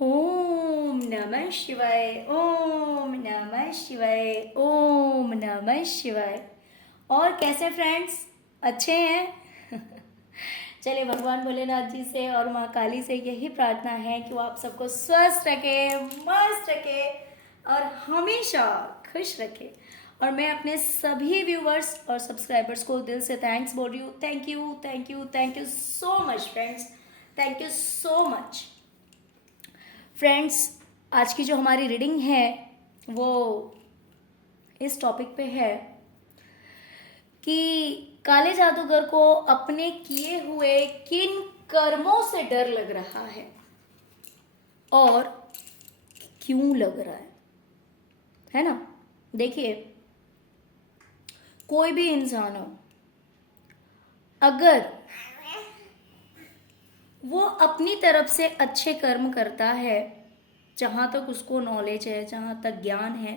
ओम नमः शिवाय। ओम नमः शिवाय। ओम नमः शिवाय। और कैसे फ्रेंड्स, अच्छे हैं? चलिए भगवान भोलेनाथ जी से और माँ काली से यही प्रार्थना है कि वो आप सबको स्वस्थ रखे, मस्त रखे और हमेशा खुश रखे। और मैं अपने सभी व्यूवर्स और सब्सक्राइबर्स को दिल से थैंक्स बोल रही हूँ। Thank you, thank you, thank you so much friends. Thank you so much friends. आज की जो हमारी रीडिंग है वो इस टॉपिक पे है कि काले जादूगर को अपने किए हुए किन कर्मों से डर लग रहा है और क्यों लग रहा है ना। देखिए, कोई भी इंसान हो, अगर वो अपनी तरफ से अच्छे कर्म करता है, जहाँ तक उसको नॉलेज है, जहाँ तक ज्ञान है,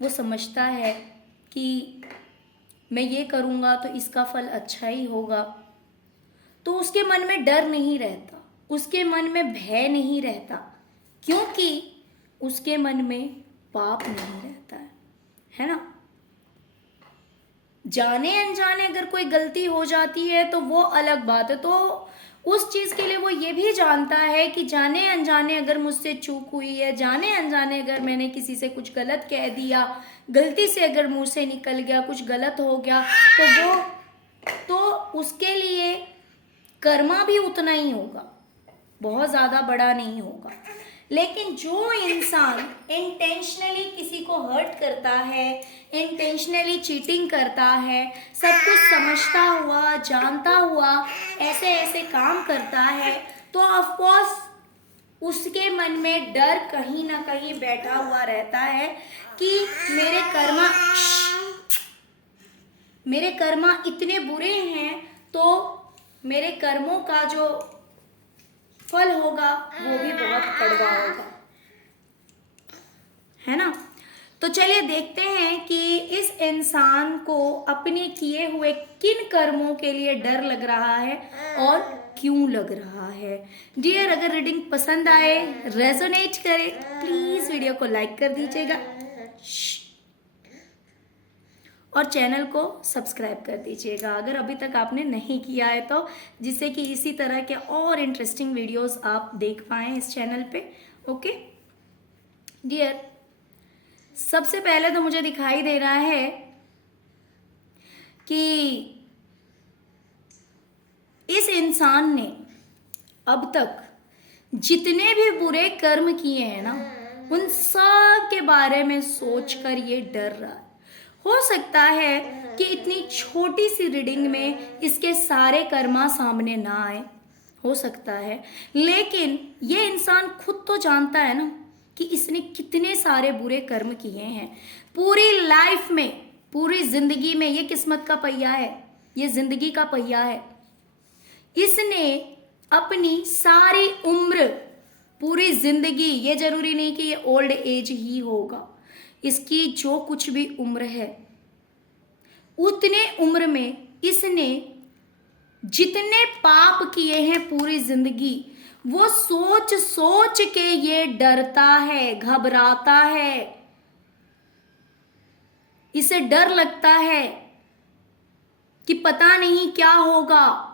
वो समझता है कि मैं ये करूँगा तो इसका फल अच्छा ही होगा, तो उसके मन में डर नहीं रहता, उसके मन में भय नहीं रहता, क्योंकि उसके मन में पाप नहीं रहता है ना। जाने अनजाने अगर कोई गलती हो जाती है तो वो अलग बात है, तो उस चीज़ के लिए वो ये भी जानता है कि जाने अनजाने अगर मुझसे चूक हुई है, जाने अनजाने अगर मैंने किसी से कुछ गलत कह दिया, गलती से अगर मुंह से निकल गया, कुछ गलत हो गया, तो उसके लिए कर्मा भी उतना ही होगा, बहुत ज़्यादा बड़ा नहीं होगा। लेकिन जो इंसान इंटेंशनली किसी को हर्ट करता है, इंटेंशनली चीटिंग करता है, सब कुछ समझता हुआ, जानता हुआ ऐसे ऐसे काम करता है, तो ऑफ कोर्स उसके मन में डर कहीं ना कहीं बैठा हुआ रहता है कि मेरे कर्मा इतने बुरे हैं, तो मेरे कर्मों का जो फल होगा वो भी बहुत कड़वा होगा, है ना। तो चलिए देखते हैं कि इस इंसान को अपने किए हुए किन कर्मों के लिए डर लग रहा है और क्यों लग रहा है। डियर, अगर रीडिंग पसंद आए, रेजोनेट करे, प्लीज वीडियो को लाइक कर दीजिएगा और चैनल को सब्सक्राइब कर दीजिएगा अगर अभी तक आपने नहीं किया है तो, जिससे कि इसी तरह के और इंटरेस्टिंग वीडियोस आप देख पाएँ इस चैनल पे। ओके डियर, सबसे पहले तो मुझे दिखाई दे रहा है कि इस इंसान ने अब तक जितने भी बुरे कर्म किए हैं ना, उन सब के बारे में सोचकर ये डर रहा है। हो सकता है कि इतनी छोटी सी रीडिंग में इसके सारे कर्मा सामने ना आए, हो सकता है, लेकिन ये इंसान खुद तो जानता है ना कि इसने कितने सारे बुरे कर्म किए हैं पूरी लाइफ में, पूरी जिंदगी में। ये किस्मत का पहिया है, ये जिंदगी का पहिया है। इसने अपनी सारी उम्र, पूरी जिंदगी, ये जरूरी नहीं कि ये ओल्ड एज ही होगा, इसकी जो कुछ भी उम्र है, उतने उम्र में इसने जितने पाप किए हैं पूरी जिंदगी, वो सोच सोच के ये डरता है, घबराता है, इसे डर लगता है कि पता नहीं क्या होगा,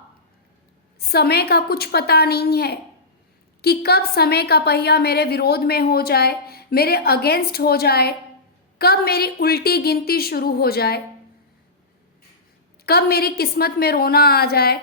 समय का कुछ पता नहीं है कि कब समय का पहिया मेरे विरोध में हो जाए, मेरे अगेंस्ट हो जाए, कब मेरी उल्टी गिनती शुरू हो जाए, कब मेरी किस्मत में रोना आ जाए,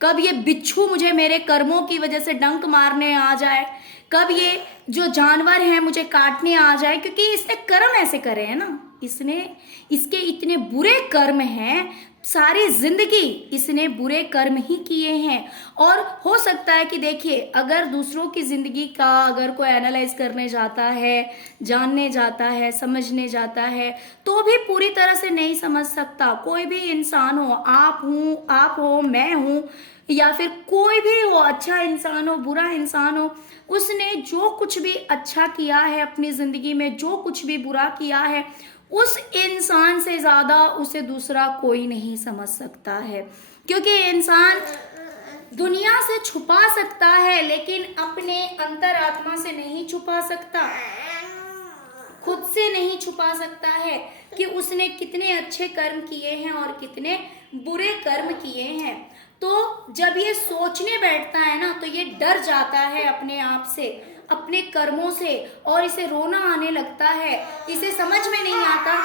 कब ये बिच्छू मुझे मेरे कर्मों की वजह से डंक मारने आ जाए, कब ये जो जानवर है मुझे काटने आ जाए, क्योंकि इसने कर्म ऐसे करे हैं ना, इसके इतने बुरे कर्म हैं, सारी जिंदगी इसने बुरे कर्म ही किए हैं। और हो सकता है कि देखिए, अगर दूसरों की जिंदगी का अगर कोई एनालाइज करने जाता है, जानने जाता है, समझने जाता है, तो भी पूरी तरह से नहीं समझ सकता। कोई भी इंसान हो, आप हो, मैं हूँ, या फिर कोई भी हो, अच्छा इंसान हो, बुरा इंसान हो, उसने जो कुछ भी अच्छा किया है अपनी जिंदगी में, जो कुछ भी बुरा किया है, उस इंसान से ज्यादा उसे दूसरा कोई नहीं समझ सकता है, क्योंकि इंसान दुनिया से छुपा सकता है लेकिन अपने अंतरात्मा से नहीं छुपा सकता, खुद से नहीं छुपा सकता है कि उसने कितने अच्छे कर्म किए हैं और कितने बुरे कर्म किए हैं। तो जब ये सोचने बैठता है ना तो ये डर जाता है अपने आप से, अपने कर्मों से, और इसे रोना आने लगता है। इसे समझ में नहीं आता,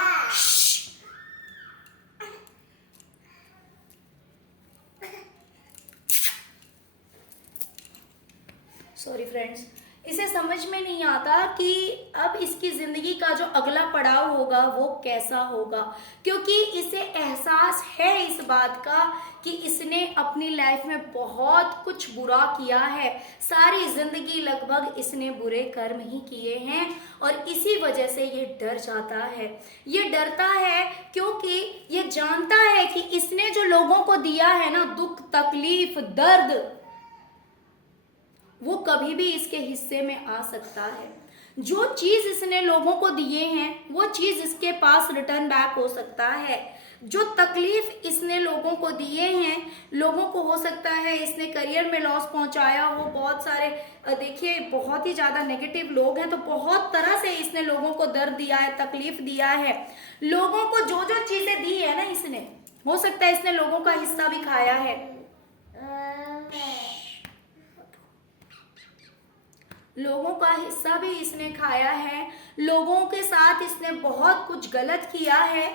सॉरी फ्रेंड्स, इसे समझ में नहीं आता कि अब इसकी जिंदगी का जो अगला पड़ाव होगा वो कैसा होगा, क्योंकि इसे एहसास है इस बात का कि इसने अपनी लाइफ में बहुत कुछ बुरा किया है। सारी जिंदगी लगभग इसने बुरे कर्म ही किए हैं और इसी वजह से ये डर जाता है। ये डरता है क्योंकि ये जानता है कि इसने जो लोगों को दिया है ना दुख, तकलीफ, दर्द, वो कभी भी इसके हिस्से में आ सकता है। जो चीज इसने लोगों को दिए हैं वो चीज इसके पास रिटर्न बैक हो सकता है। जो तकलीफ इसने लोगों को दिए हैं, लोगों को हो सकता है इसने करियर में लॉस पहुंचाया हो। बहुत सारे देखिए बहुत ही ज्यादा नेगेटिव लोग हैं, तो बहुत तरह से इसने लोगों को दर्द दिया है, तकलीफ दिया है। लोगों को जो जो चीजें दी है ना इसने, हो सकता है इसने लोगों का हिस्सा भी खाया है। लोगों का हिस्सा भी इसने खाया है, लोगों के साथ इसने बहुत कुछ गलत किया है।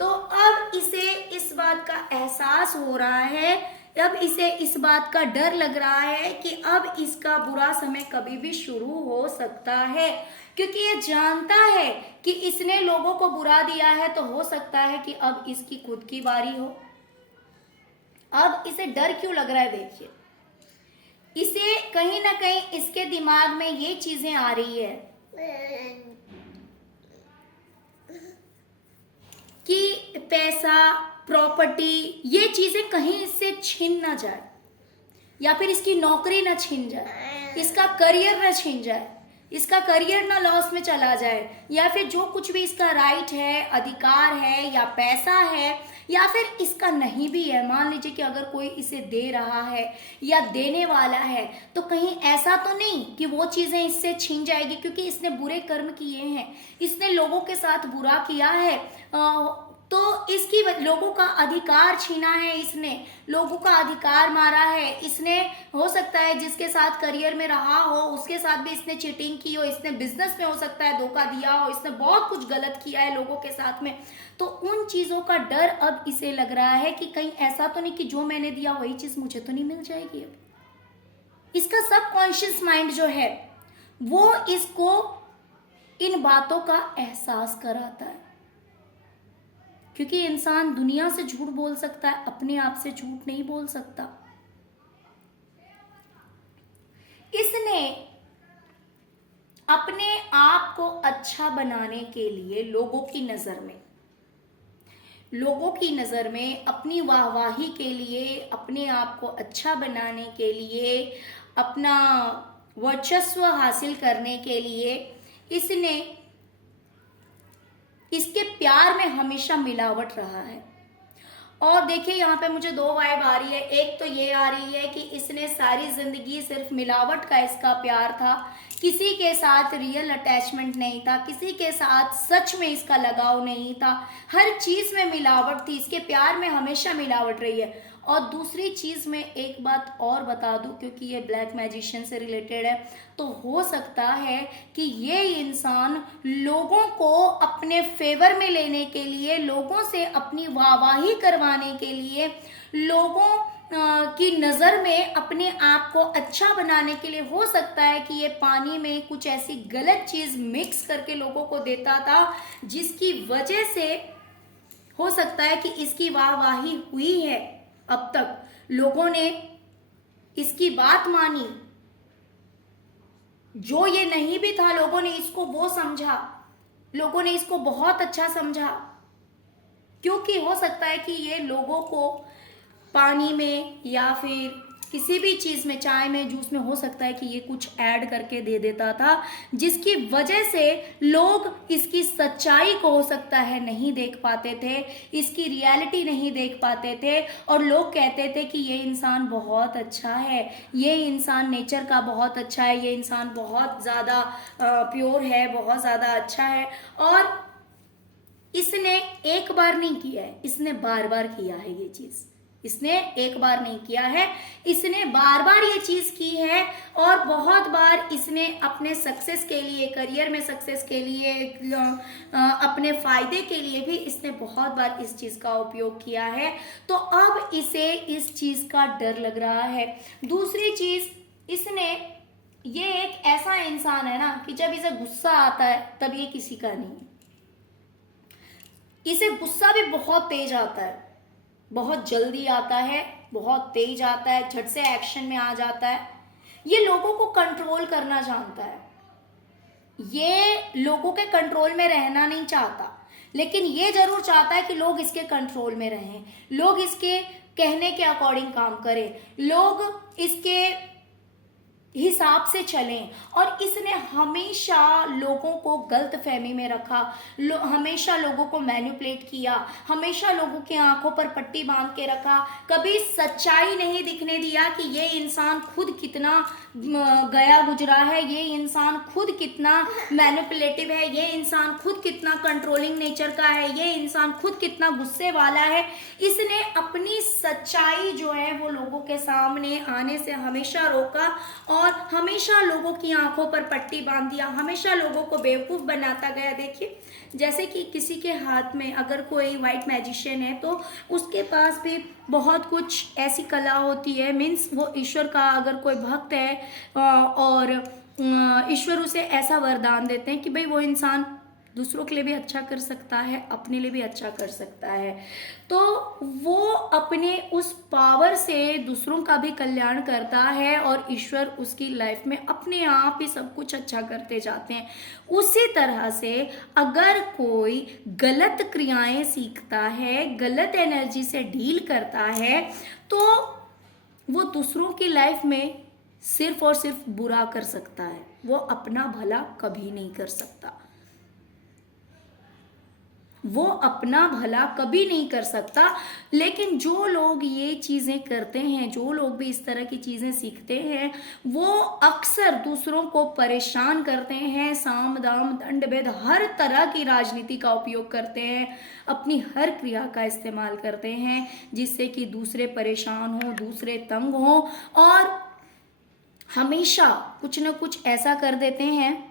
तो अब इसे इस बात का एहसास हो रहा है, अब इसे इस बात का डर लग रहा है कि अब इसका बुरा समय कभी भी शुरू हो सकता है, क्योंकि ये जानता है कि इसने लोगों को बुरा दिया है तो हो सकता है कि अब इसकी खुद की बारी हो। अब इसे डर क्यों लग रहा है? देखिए, इसे कहीं ना कहीं इसके दिमाग में ये चीजें आ रही है कि पैसा, प्रॉपर्टी, ये चीजें कहीं इससे छीन ना जाए, या फिर इसकी नौकरी ना छीन जाए, इसका करियर ना छीन जाए, इसका करियर ना लॉस में चला जाए, या फिर जो कुछ भी इसका राइट है, अधिकार है, या पैसा है, या फिर इसका नहीं भी है। मान लीजिए कि अगर कोई इसे दे रहा है या देने वाला है, तो कहीं ऐसा तो नहीं कि वो चीजें इससे छीन जाएगी, क्योंकि इसने बुरे कर्म किए हैं, इसने लोगों के साथ बुरा किया है, तो इसकी लोगों का अधिकार छीना है, इसने लोगों का अधिकार मारा है। इसने हो सकता है जिसके साथ करियर में रहा हो उसके साथ भी इसने चीटिंग की हो, इसने बिजनेस में हो सकता है धोखा दिया हो, इसने बहुत कुछ गलत किया है लोगों के साथ में। तो उन चीजों का डर अब इसे लग रहा है कि कहीं ऐसा तो नहीं कि जो मैंने दिया वही चीज मुझे तो नहीं मिल जाएगी। अब इसका सबकॉन्शियस माइंड जो है वो इसको इन बातों का एहसास कराता है, क्योंकि इंसान दुनिया से झूठ बोल सकता है, अपने आप से झूठ नहीं बोल सकता। इसने अपने आप को अच्छा बनाने के लिए लोगों की नजर में अपनी वाहवाही के लिए, अपने आप को अच्छा बनाने के लिए, अपना वर्चस्व हासिल करने के लिए इसने इसके प्यार में हमेशा मिलावट रहा है। और देखिए यहाँ पे मुझे दो वाइब आ रही है। एक तो ये आ रही है कि इसने सारी जिंदगी सिर्फ मिलावट का इसका प्यार था, किसी के साथ रियल अटैचमेंट नहीं था, किसी के साथ सच में इसका लगाव नहीं था, हर चीज में मिलावट थी, इसके प्यार में हमेशा मिलावट रही है। और दूसरी चीज में एक बात और बता दूं, क्योंकि ये ब्लैक मैजिशियन से रिलेटेड है, तो हो सकता है कि ये इंसान लोगों को अपने फेवर में लेने के लिए, लोगों से अपनी वाहवाही करवाने के लिए, लोगों की नज़र में अपने आप को अच्छा बनाने के लिए, हो सकता है कि ये पानी में कुछ ऐसी गलत चीज मिक्स करके लोगों को देता था, जिसकी वजह से हो सकता है कि इसकी वाहवाही हुई है। अब तक लोगों ने इसकी बात मानी, जो ये नहीं भी था लोगों ने इसको वो समझा, लोगों ने इसको बहुत अच्छा समझा, क्योंकि हो सकता है कि ये लोगों को पानी में या फिर किसी भी चीज में, चाय में, जूस में, हो सकता है कि ये कुछ ऐड करके दे देता था, जिसकी वजह से लोग इसकी सच्चाई को हो सकता है नहीं देख पाते थे, इसकी रियलिटी नहीं देख पाते थे, और लोग कहते थे कि ये इंसान बहुत अच्छा है, ये इंसान नेचर का बहुत अच्छा है, ये इंसान बहुत ज़्यादा प्योर है, बहुत ज़्यादा अच्छा है। और इसने एक बार नहीं किया है, इसने बार बार किया है ये चीज़। इसने एक बार नहीं किया है, इसने बार बार ये चीज की है, और बहुत बार इसने अपने सक्सेस के लिए, करियर में सक्सेस के लिए, अपने फायदे के लिए भी इसने बहुत बार इस चीज का उपयोग किया है। तो अब इसे इस चीज का डर लग रहा है। दूसरी चीज, इसने, ये एक ऐसा इंसान है ना कि जब इसे गुस्सा आता है तब ये किसी का नहीं है। इसे गुस्सा भी बहुत तेज आता है, बहुत जल्दी आता है, बहुत तेज आता है, झट से एक्शन में आ जाता है। ये लोगों को कंट्रोल करना जानता है, ये लोगों के कंट्रोल में रहना नहीं चाहता, लेकिन ये जरूर चाहता है कि लोग इसके कंट्रोल में रहें, लोग इसके कहने के अकॉर्डिंग काम करें, लोग इसके हिसाब से चलें। और इसने हमेशा लोगों को गलत फहमी में रखा, हमेशा लोगों को मैनिपुलेट किया, हमेशा लोगों की आंखों पर पट्टी बांध के रखा, कभी सच्चाई नहीं दिखने दिया कि ये इंसान खुद कितना गया गुजरा है, ये इंसान खुद कितना मैनिपुलेटिव है, ये इंसान खुद कितना कंट्रोलिंग नेचर का है, ये इंसान खुद कितना गुस्से वाला है। इसने अपनी सच्चाई जो है वो लोगों के सामने आने से हमेशा रोका, और हमेशा लोगों की आंखों पर पट्टी बांध दिया, हमेशा लोगों को बेवकूफ बनाता गया। देखिए, जैसे कि किसी के हाथ में अगर कोई वाइट मैजिशियन है तो उसके पास भी बहुत कुछ ऐसी कला होती है, मीन्स वो ईश्वर का अगर कोई भक्त है और ईश्वर उसे ऐसा वरदान देते हैं कि भाई वो इंसान दूसरों के लिए भी अच्छा कर सकता है, अपने लिए भी अच्छा कर सकता है, तो वो अपने उस पावर से दूसरों का भी कल्याण करता है और ईश्वर उसकी लाइफ में अपने आप ही सब कुछ अच्छा करते जाते हैं। उसी तरह से अगर कोई गलत क्रियाएं सीखता है, गलत एनर्जी से डील करता है, तो वो दूसरों की लाइफ में सिर्फ और सिर्फ बुरा कर सकता है, वो अपना भला कभी नहीं कर सकता, वो अपना भला कभी नहीं कर सकता। लेकिन जो लोग ये चीज़ें करते हैं, जो लोग भी इस तरह की चीज़ें सीखते हैं, वो अक्सर दूसरों को परेशान करते हैं, साम दाम दंड भेद हर तरह की राजनीति का उपयोग करते हैं, अपनी हर क्रिया का इस्तेमाल करते हैं जिससे कि दूसरे परेशान हो, दूसरे तंग हो, और हमेशा कुछ न कुछ ऐसा कर देते हैं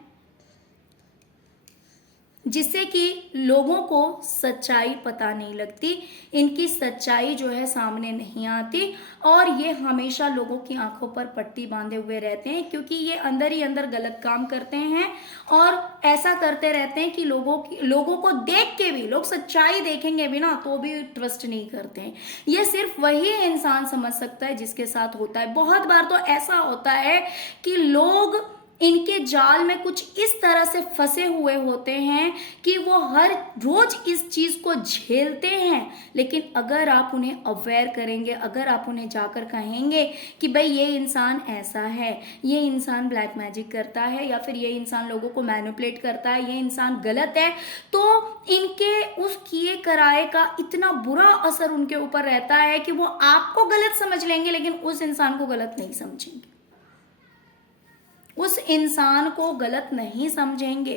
जिससे कि लोगों को सच्चाई पता नहीं लगती, इनकी सच्चाई जो है सामने नहीं आती, और ये हमेशा लोगों की आंखों पर पट्टी बांधे हुए रहते हैं, क्योंकि ये अंदर ही अंदर गलत काम करते हैं और ऐसा करते रहते हैं कि लोगों को देख के भी, लोग सच्चाई देखेंगे भी ना तो भी ट्रस्ट नहीं करते हैं। ये सिर्फ वही इंसान समझ सकता है जिसके साथ होता है। बहुत बार तो ऐसा होता है कि लोग इनके जाल में कुछ इस तरह से फंसे हुए होते हैं कि वो हर रोज इस चीज को झेलते हैं, लेकिन अगर आप उन्हें अवेयर करेंगे, अगर आप उन्हें जाकर कहेंगे कि भाई ये इंसान ऐसा है, ये इंसान ब्लैक मैजिक करता है, या फिर ये इंसान लोगों को मैनिपुलेट करता है, ये इंसान गलत है, तो इनके उस किए कराए का इतना बुरा असर उनके ऊपर रहता है कि वो आपको गलत समझ लेंगे लेकिन उस इंसान को गलत नहीं समझेंगे, उस इंसान को गलत नहीं समझेंगे।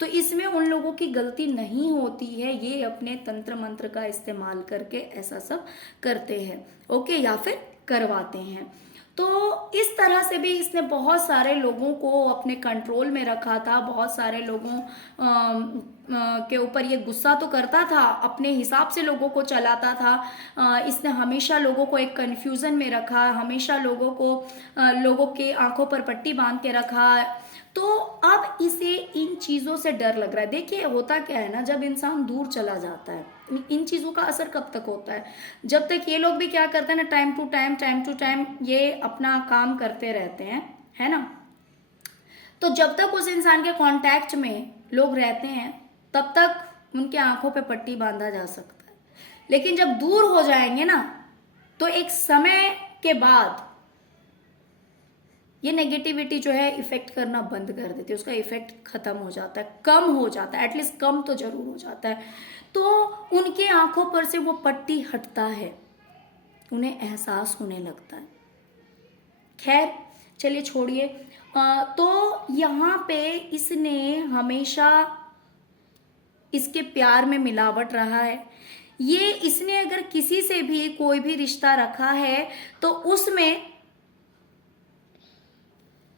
तो इसमें उन लोगों की गलती नहीं होती है, ये अपने तंत्र मंत्र का इस्तेमाल करके ऐसा सब करते हैं, ओके, या फिर करवाते हैं। तो इस तरह से भी इसने बहुत सारे लोगों को अपने कंट्रोल में रखा था, बहुत सारे लोगों के ऊपर ये गुस्सा तो करता था, अपने हिसाब से लोगों को चलाता था। इसने हमेशा लोगों को एक कन्फ्यूज़न में रखा, हमेशा लोगों के आंखों पर पट्टी बांध के रखा। तो अब इसे इन चीज़ों से डर लग रहा है। देखिए होता क्या है ना, जब इंसान दूर चला जाता है, इन चीज़ों का असर कब तक होता है, जब तक ये लोग भी क्या करते हैं ना, टाइम टू टाइम ये अपना काम करते रहते हैं, है ना। तो जब तक उस इंसान के कांटेक्ट में लोग रहते हैं तब तक उनके आंखों पे पट्टी बांधा जा सकता है, लेकिन जब दूर हो जाएंगे ना तो एक समय के बाद ये नेगेटिविटी जो है इफेक्ट करना बंद कर देती है, उसका इफेक्ट खत्म हो जाता है, कम हो जाता है, एटलीस्ट कम तो जरूर हो जाता है। तो उनकी आंखों पर से वो पट्टी हटता है, उन्हें एहसास होने लगता है। खैर चलिए छोड़िए। तो यहाँ पे इसने हमेशा इसके प्यार में मिलावट रहा है। ये इसने अगर किसी से भी कोई भी रिश्ता रखा है तो उसमें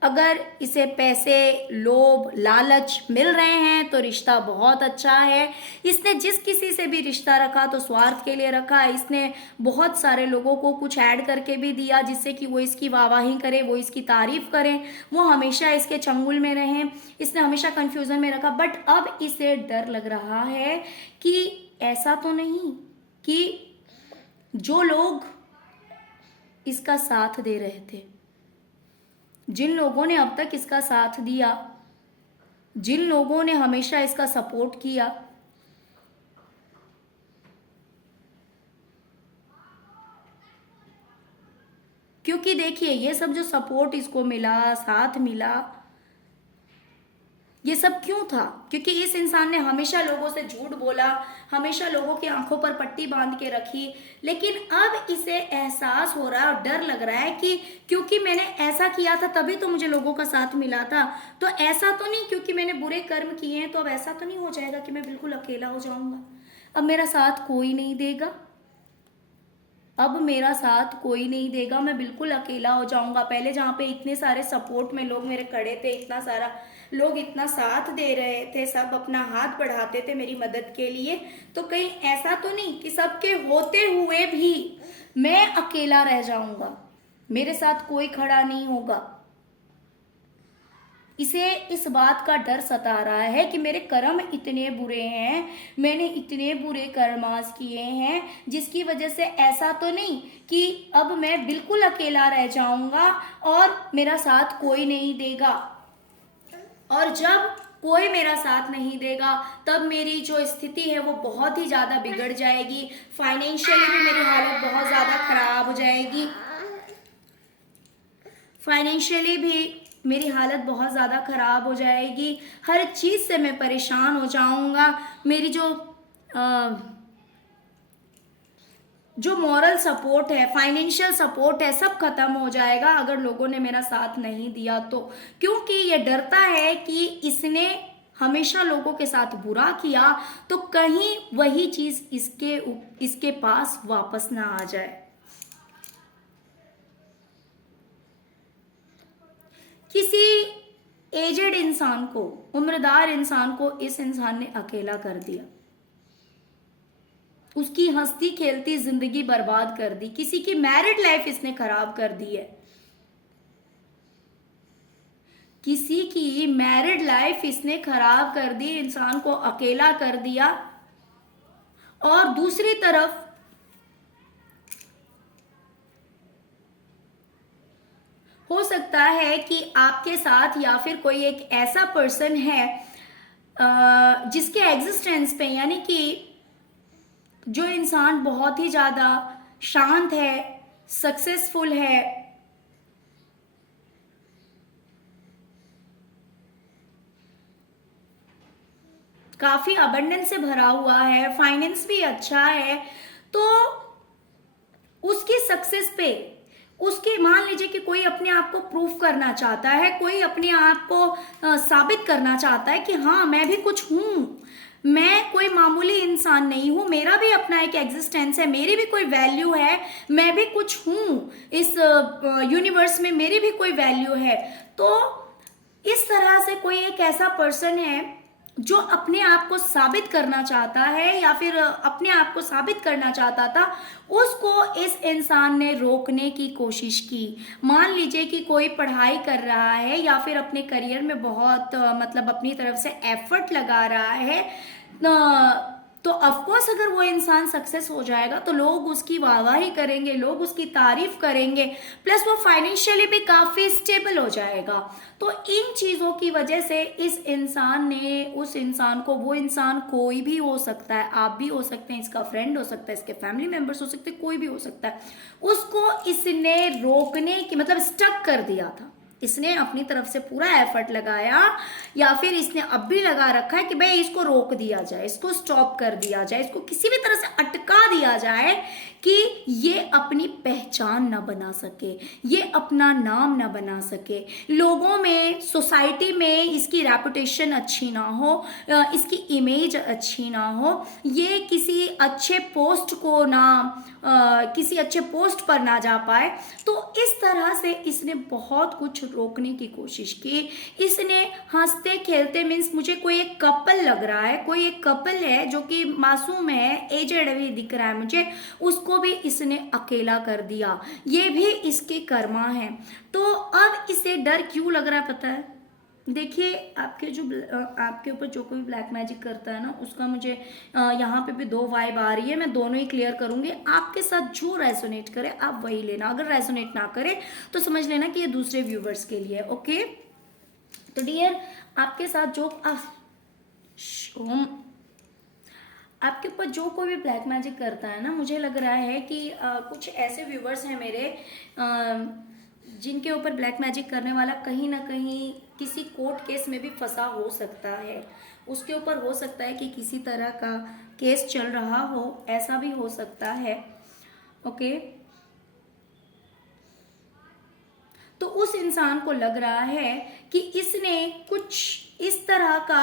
अगर इसे पैसे, लोभ, लालच मिल रहे हैं तो रिश्ता बहुत अच्छा है। इसने जिस किसी से भी रिश्ता रखा तो स्वार्थ के लिए रखा है। इसने बहुत सारे लोगों को कुछ ऐड करके भी दिया जिससे कि वो इसकी वाहवाही करें, वो इसकी तारीफ करें, वो हमेशा इसके चंगुल में रहें। इसने हमेशा कंफ्यूजन में रखा। बट अब इसे डर लग रहा है कि ऐसा तो नहीं कि जो लोग इसका साथ दे रहे थे, जिन लोगों ने अब तक इसका साथ दिया, जिन लोगों ने हमेशा इसका सपोर्ट किया, क्योंकि देखिए ये सब जो सपोर्ट इसको मिला, साथ मिला, ये सब क्यों था? क्योंकि इस इंसान ने हमेशा लोगों से झूठ बोला, हमेशा लोगों की आंखों पर पट्टी बांध के रखी। लेकिन अब इसे एहसास हो रहा है और डर लग रहा है कि क्योंकि मैंने ऐसा किया था तभी तो मुझे लोगों का साथ मिला था, तो ऐसा तो नहीं क्योंकि मैंने बुरे कर्म किए हैं तो अब ऐसा तो नहीं हो जाएगा कि मैं बिल्कुल अकेला हो जाऊंगा, अब मेरा साथ कोई नहीं देगा, अब मेरा साथ कोई नहीं देगा, मैं बिल्कुल अकेला हो जाऊंगा। पहले जहाँ पे इतने सारे सपोर्ट में लोग मेरे खड़े थे, इतना सारा लोग इतना साथ दे रहे थे, सब अपना हाथ बढ़ाते थे मेरी मदद के लिए, तो कहीं ऐसा तो नहीं कि सबके होते हुए भी मैं अकेला रह जाऊंगा, मेरे साथ कोई खड़ा नहीं होगा। इसे इस बात का डर सता रहा है कि मेरे कर्म इतने बुरे हैं, मैंने इतने बुरे कर्मास किए हैं जिसकी वजह से ऐसा तो नहीं कि अब मैं बिल्कुल अकेला रह जाऊंगा और मेरा साथ कोई नहीं देगा। और जब कोई मेरा साथ नहीं देगा तब मेरी जो स्थिति है वो बहुत ही ज़्यादा बिगड़ जाएगी, फाइनेंशियली भी मेरी हालत बहुत ज़्यादा खराब हो जाएगी, फाइनेंशियली भी मेरी हालत बहुत ज़्यादा ख़राब हो जाएगी, हर चीज़ से मैं परेशान हो जाऊंगा, मेरी जो मॉरल सपोर्ट है, फाइनेंशियल सपोर्ट है, सब खत्म हो जाएगा अगर लोगों ने मेरा साथ नहीं दिया तो। क्योंकि ये डरता है कि इसने हमेशा लोगों के साथ बुरा किया तो कहीं वही चीज़ इसके पास वापस ना आ जाए। किसी एजेड इंसान को, उम्रदार इंसान को इस इंसान ने अकेला कर दिया, उसकी हंसती खेलती जिंदगी बर्बाद कर दी, किसी की मैरिड लाइफ इसने खराब कर दी है, किसी की मैरिड लाइफ इसने खराब कर दी, इंसान को अकेला कर दिया। और दूसरी तरफ हो सकता है कि आपके साथ या फिर कोई एक ऐसा पर्सन है जिसके एग्जिस्टेंस पे, यानी कि जो इंसान बहुत ही ज़्यादा शांत है, सक्सेसफुल है, काफ़ी अबंडेंस से भरा हुआ है, फाइनेंस भी अच्छा है, तो उसकी सक्सेस पे, उसके मान लीजिए कि कोई अपने आप को प्रूफ करना चाहता है, कोई अपने आप को साबित करना चाहता है कि हाँ मैं भी कुछ हूँ, मैं कोई मामूली इंसान नहीं हूँ, मेरा भी अपना एक एग्जिस्टेंस है, मेरी भी कोई वैल्यू है, मैं भी कुछ हूँ इस यूनिवर्स में, मेरी भी कोई वैल्यू है। तो इस तरह से कोई एक ऐसा पर्सन है जो अपने आप को साबित करना चाहता है या फिर अपने आप को साबित करना चाहता था, उसको इस इंसान ने रोकने की कोशिश की। मान लीजिए कि कोई पढ़ाई कर रहा है या फिर अपने करियर में बहुत मतलब अपनी तरफ से एफर्ट लगा रहा है, तो ऑफकोर्स अगर वो इंसान सक्सेस हो जाएगा तो लोग उसकी वाहवाही करेंगे, लोग उसकी तारीफ करेंगे, प्लस वो फाइनेंशियली भी काफ़ी स्टेबल हो जाएगा। तो इन चीज़ों की वजह से इस इंसान ने उस इंसान को, वो इंसान कोई भी हो सकता है, आप भी हो सकते हैं, इसका फ्रेंड हो सकता है, इसके फैमिली मेम्बर्स हो सकते हैं, कोई भी हो सकता है, उसको इसने रोकने की मतलब स्टक कर दिया था, इसने अपनी तरफ से पूरा एफर्ट लगाया, या फिर इसने अब भी लगा रखा है कि भाई इसको रोक दिया जाए, इसको स्टॉप कर दिया जाए, इसको किसी भी तरह से अटका दिया जाए कि ये अपनी पहचान ना बना सके, ये अपना नाम ना बना सके, लोगों में, सोसाइटी में इसकी रेपुटेशन अच्छी ना हो, इसकी इमेज अच्छी ना हो, ये किसी अच्छे पोस्ट को ना किसी अच्छे पोस्ट पर ना जा पाए। तो इस तरह से इसने बहुत कुछ रोकने की कोशिश की। इसने हंसते खेलते, मीन्स मुझे कोई एक कपल लग रहा है, कोई एक कपल है जो कि मासूम है, एजेड भी दिख रहा है मुझे, उसको भी इसने अकेला कर दिया। ये भी इसके कर्मा है। तो अब इसे डर क्यों लग रहा है पता है? देखिए, आपके ऊपर जो कोई ब्लैक मैजिक करता है ना, उसका मुझे यहाँ पे भी दो वाइब आ रही है। मैं दोनों ही क्लियर करूंगी, आपके साथ जो रेजोनेट करे आप वही लेना, अगर रेजोनेट ना करे तो समझ लेना कि ये दूसरे व्यूवर्स के लिए। ओके, तो डियर, आपके साथ जो आपके ऊपर जो कोई भी ब्लैक मैजिक करता है ना, मुझे लग रहा है कि कुछ ऐसे व्यूवर्स हैं मेरे जिनके ऊपर ब्लैक मैजिक करने वाला कहीं ना कहीं किसी कोर्ट केस में भी फंसा हो सकता है। उसके ऊपर हो सकता है कि किसी तरह का केस चल रहा हो, ऐसा भी हो सकता है। ओके, तो उस इंसान को लग रहा है कि इसने कुछ इस तरह का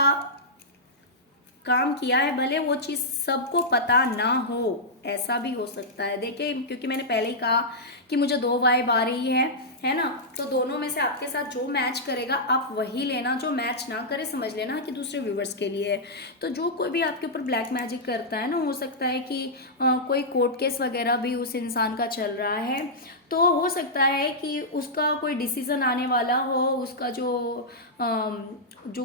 काम किया है, भले वो चीज सबको पता ना हो, ऐसा भी हो सकता है। देखिए, क्योंकि मैंने पहले ही कहा कि मुझे दो वाइब आ रही है ना, तो दोनों में से आपके साथ जो मैच करेगा आप वही लेना, जो मैच ना करे समझ लेना कि दूसरे व्यूवर्स के लिए है। तो जो कोई भी आपके ऊपर ब्लैक मैजिक करता है ना, हो सकता है कि कोई कोर्ट केस वगैरह भी उस इंसान का चल रहा है, तो हो सकता है कि उसका कोई डिसीजन आने वाला हो, उसका जो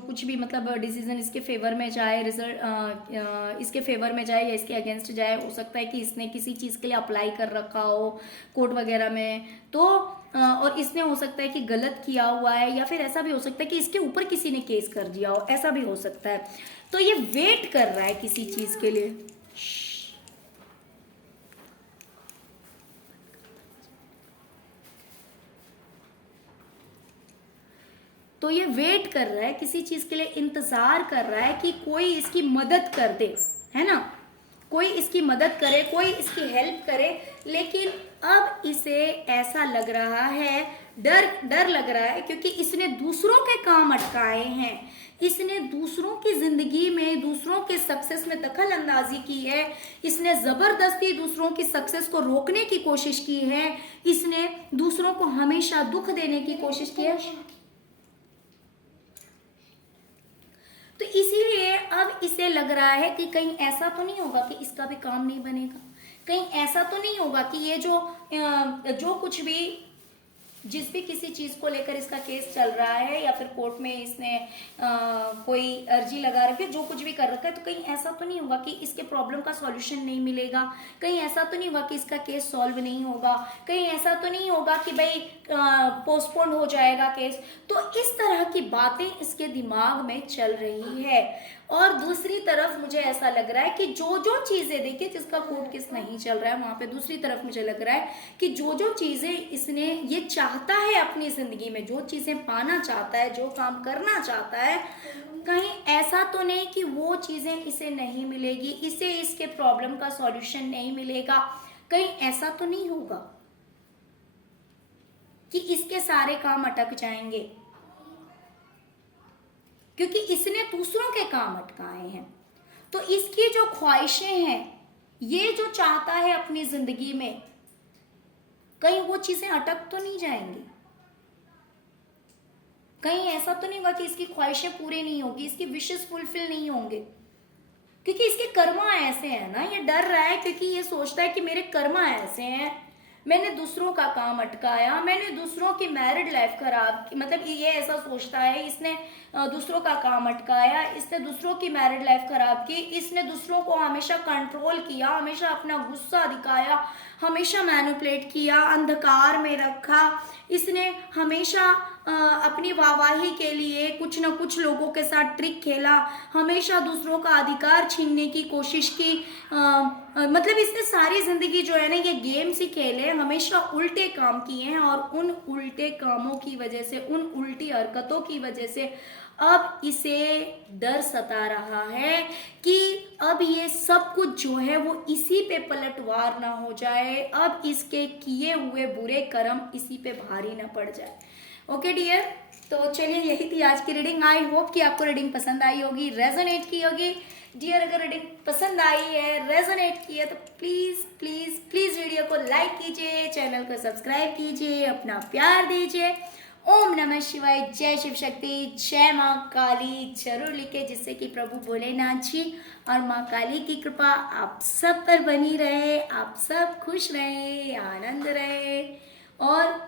कुछ भी मतलब डिसीजन इसके फेवर में जाए, रिजल्ट इसके फेवर में जाए या इसके अगेंस्ट जाए। हो सकता है कि इसने किसी चीज़ के लिए अप्लाई कर रखा हो कोर्ट वगैरह में, तो और इसने हो सकता है कि गलत किया हुआ है, या फिर ऐसा भी हो सकता है कि इसके ऊपर किसी ने केस कर दिया हो, ऐसा भी हो सकता है। तो ये वेट कर रहा है किसी चीज़ के लिए। तो ये वेट कर रहा है किसी चीज के लिए, इंतजार कर रहा है कि कोई इसकी मदद कर दे, है ना, कोई इसकी मदद करे, कोई इसकी हेल्प करे। लेकिन अब इसे ऐसा लग रहा है, डर लग रहा है, क्योंकि इसने दूसरों के काम अटकाए हैं, इसने दूसरों की जिंदगी में, दूसरों के सक्सेस में दखल अंदाजी की है, इसने जबरदस्ती दूसरों की सक्सेस को रोकने की कोशिश की है, इसने दूसरों को हमेशा दुख देने की कोशिश की है। तो इसीलिए अब इसे लग रहा है कि कहीं ऐसा तो नहीं होगा कि इसका भी काम नहीं बनेगा, कहीं ऐसा तो नहीं होगा कि ये जो कुछ भी, जिस भी किसी चीज को लेकर इसका केस चल रहा है, या फिर कोर्ट में इसने कोई अर्जी लगा रखी है, जो कुछ भी कर रखा है, तो कहीं ऐसा तो नहीं होगा कि इसके प्रॉब्लम का सॉल्यूशन नहीं मिलेगा, कहीं ऐसा तो नहीं होगा कि इसका केस सॉल्व नहीं होगा, कहीं ऐसा तो नहीं होगा कि भाई पोस्टपोन हो जाएगा केस। तो इस तरह की बातें इसके दिमाग में चल रही है। और दूसरी तरफ मुझे ऐसा लग रहा है कि जो चीजें, देखिए जिसका कोर्ट केस नहीं चल रहा है वहां पे दूसरी तरफ मुझे लग रहा है कि जो चीजें इसने ये चाहता है अपनी जिंदगी में, जो चीजें पाना चाहता है, जो काम करना चाहता है, कहीं ऐसा तो नहीं कि वो चीजें इसे नहीं मिलेगी, इसे इसके प्रॉब्लम का सॉल्यूशन नहीं मिलेगा, कहीं ऐसा तो नहीं होगा कि इसके सारे काम अटक जाएंगे, क्योंकि इसने दूसरों के काम अटकाए हैं। तो इसकी जो ख्वाहिशें हैं, ये जो चाहता है अपनी जिंदगी में, कहीं वो चीजें अटक तो नहीं जाएंगी, कहीं ऐसा तो नहीं होगा कि इसकी ख्वाहिशें पूरी नहीं होगी, इसकी विशेस फुलफिल नहीं होंगे, क्योंकि इसके कर्मा ऐसे हैं ना। ये डर रहा है क्योंकि ये सोचता है कि मेरे कर्मा ऐसे हैं, मैंने दूसरों का काम अटकाया, मैंने दूसरों की मैरिड लाइफ खराब की, मतलब ये ऐसा सोचता है, इसने दूसरों का काम अटकाया, इसने दूसरों की मैरिड लाइफ खराब की, इसने दूसरों को हमेशा कंट्रोल किया, हमेशा अपना गुस्सा दिखाया, हमेशा मैनिपुलेट किया, अंधकार में रखा। इसने हमेशा अपनी वाहवाही के लिए कुछ न कुछ लोगों के साथ ट्रिक खेला, हमेशा दूसरों का अधिकार छीनने की कोशिश की। मतलब इसने सारी जिंदगी जो है ना ये गेम्स ही खेले, हमेशा उल्टे काम किए हैं और उन उल्टे कामों की वजह से, उन उल्टी हरकतों की वजह से अब इसे डर सता रहा है कि अब ये सब कुछ जो है वो इसी पे पलटवार ना हो जाए, अब इसके किए हुए बुरे कर्म इसी पे भारी ना पड़ जाए। ओके डियर, तो चलिए यही थी आज की रीडिंग। आई होप कि आपको रीडिंग पसंद आई होगी, रेजोनेट की होगी। डियर अगर रीडिंग पसंद आई है, रेजोनेट की है तो प्लीज प्लीज प्लीज वीडियो को लाइक कीजिए, चैनल को सब्सक्राइब कीजिए, अपना प्यार दीजिए। ओम नमः शिवाय, जय शिव शक्ति, जय माँ काली जरूर लिखे, जिससे कि प्रभु भोलेनाथ जी और माँ काली की कृपा आप सब पर बनी रहे, आप सब खुश रहे, आनंद रहे और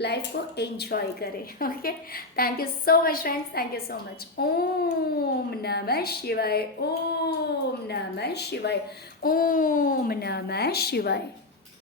लाइफ को एंजॉय करें। Okay, thank you so much friends, thank you so much. ओम नमः शिवाय, ओम नमः शिवाय, ओम नमः शिवाय।